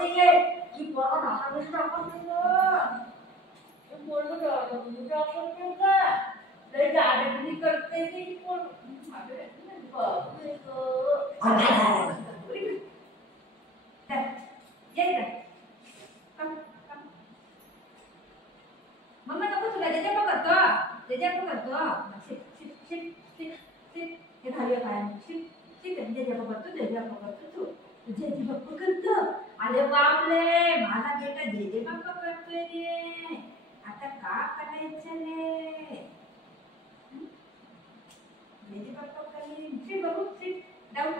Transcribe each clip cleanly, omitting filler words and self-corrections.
नाहीये की पोरगा नाकाविष्ट आपण नाही पोरगा मुलगा आपण का लय जाडगडी करते ती पोर माझे बापरे मम्मा नको तुला त्याच्या पकडतो shit shit shit shit shit हे घालूया काय शिट शिट त्याच्या पकडतो तू तुझ्याची पप्पा करतो अरे बापरे माझा बेटा जे पप्पा करतोय रे आता का करायचं रे जे पप्पा करेल शिट बघू शिट डाऊन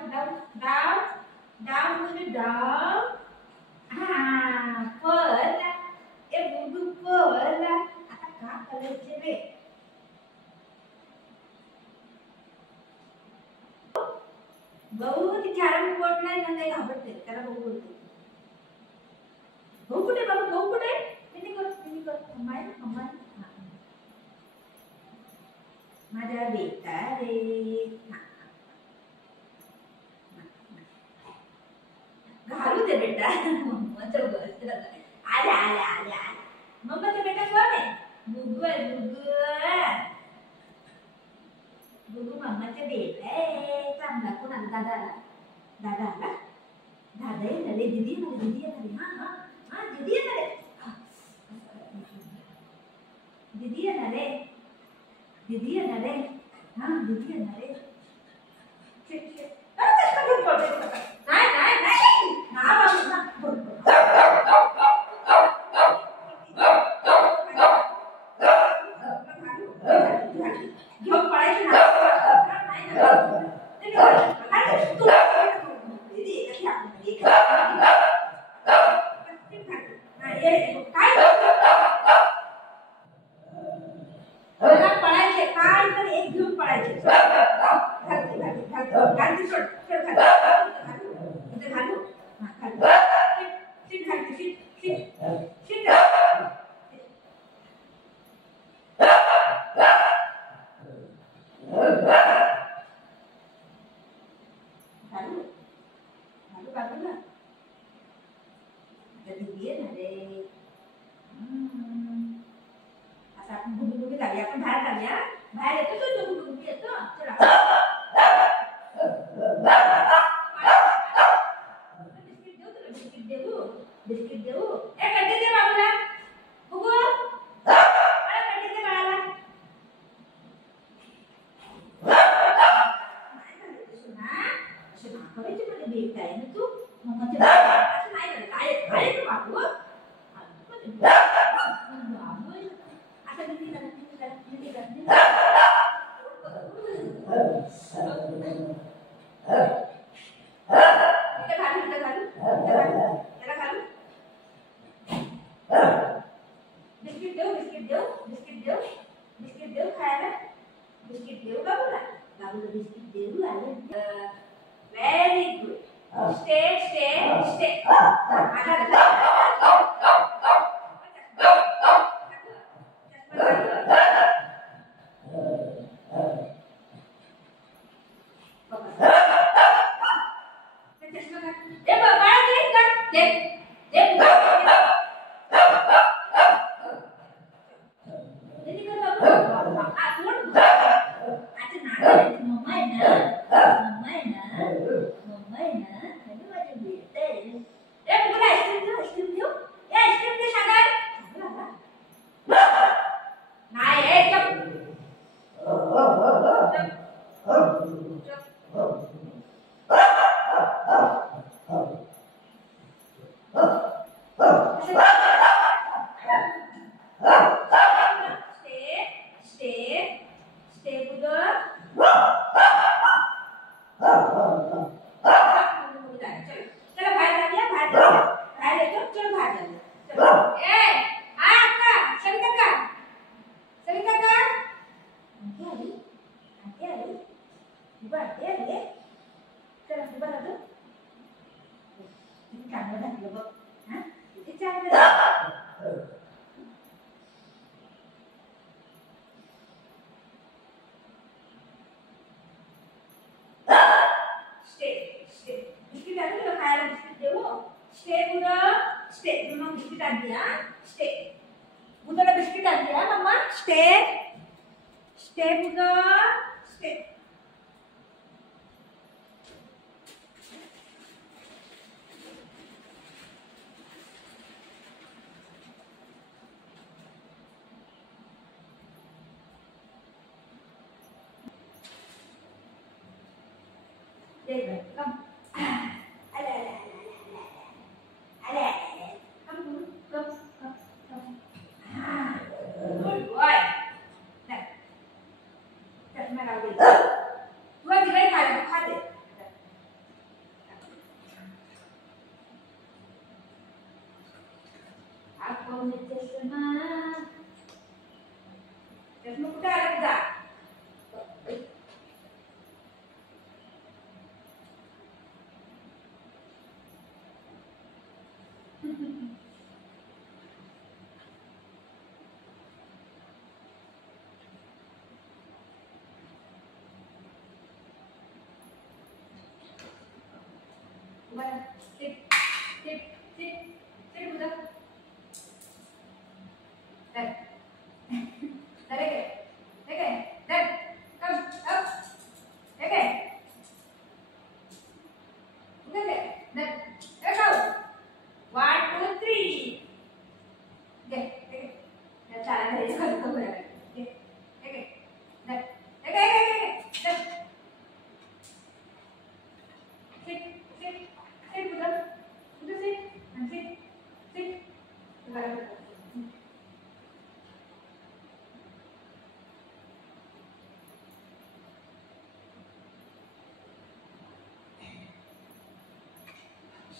म्हणजे डाऊन हा पर ए बुडू पर आता का करायचे रे भाऊ ती चारण कोट नाही ना नाही घाबरते त्याला भाऊ बोलते भाऊ कुठे बाबू भाऊ कुठे मी कर अम्माई माझा बेटा रे घालू दे बेटा मम्माचं बस आले मम्माचा बेटा कोण आहे गुगू आहे गुगू मम्माचा बेटा आहे चांगला कोण आला दादा आला दादा येणार रे दीदी येणार रे हा दीदी येणार रे दीदी येणार रे हा दीदी येणार रे Very good. Stay. Stay. Stay. Biskit aku udah kayak biskit dewo. Stay udah. Biscuit आणली हा स्टे बुधाला बिस्किट आणली हा मम्मा स्टे स्टे बुधा स्टे come. Good boy. चष्मा लाव दे. तुला दिलाय खायला तू खा दे. आपण चष्मा चष्मा कुठे आला तुझा? Sit, sit, sit, sit, Buddha. Done. Done again. Again. Done. Come up. Again. Okay. Done. Let's go. 1, 2, 3. Okay. Okay. Let's try this. Okay. Okay. Done. Okay. Okay. Done. Sit. Sit. Sit, Buddha. Buddha, sit. And sit. Sit.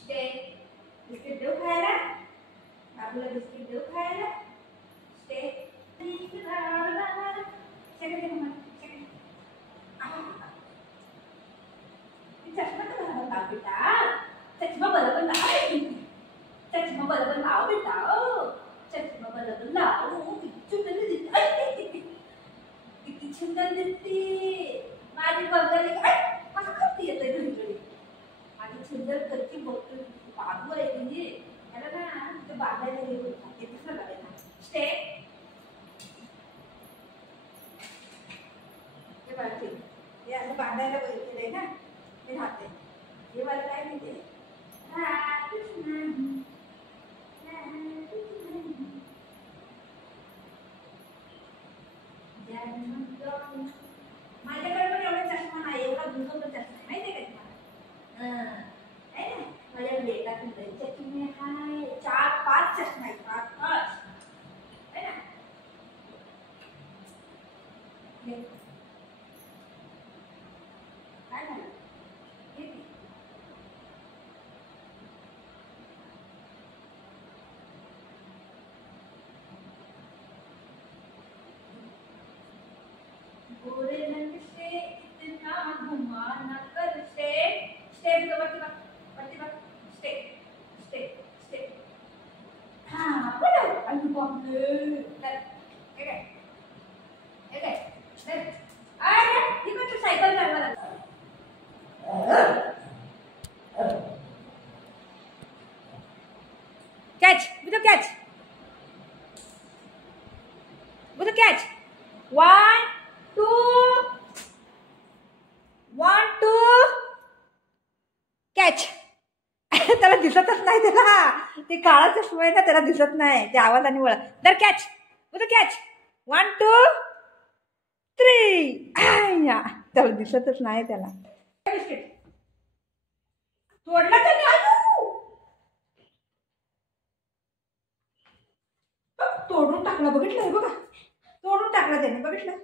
Stay. Biscuit देऊ खायला. बाबूला biscuit देऊ खायला. Stay. Second दे mamma. Second. चष्मा तर घालावा लाव बेटा. चष्मा बरोबर लाव. चष्मा बरोबर लाव बेटा. चष्मा बरोबर लाव. किती सुंदर दिसते. किती सुंदर दिसते. माझी बघायला काय कसं करते येते घरी. माझी सुंदर करची बघतो. बाबू आहे म्हणजे याला ना ते बांधायला हे होतं. ते कसं लावायला. स्टे. हे बांधते. हे असं बांधायला केलंय ना. हे राहते. हे मला काय म्हणते? माझ्याकडे पण एवढा चष्मा नाही. एवढा दुसरा चष्मा माहिती आहे का तुम्हाला? आहे ना माझ्या बेटा चष्मे हाय 4-5 चष्मा आहे. 5 आहे ना. काय झालं? गोरे रंग से इतना घुमा न कर स्टे स्टे पट्टी स्टे स्टे स्टे हाँ बोलो अनु बाबले चल ओके ओके चल अरे देखो तू साइकिल चलवा catch with the catch 1 2 1 2 catch. त्याला दिसतच नाही. त्याला ते काळा चष्मा आहे ना त्याला दिसत नाही. ते आवाज आणि वळ तर कॅच with the catch 1 2 3 त्याला दिसतच नाही. त्याला बिस्किट तोडला त्याने. तोडून टाकला. बघितलं बघा. तोडून टाकला त्याने. बघितलं.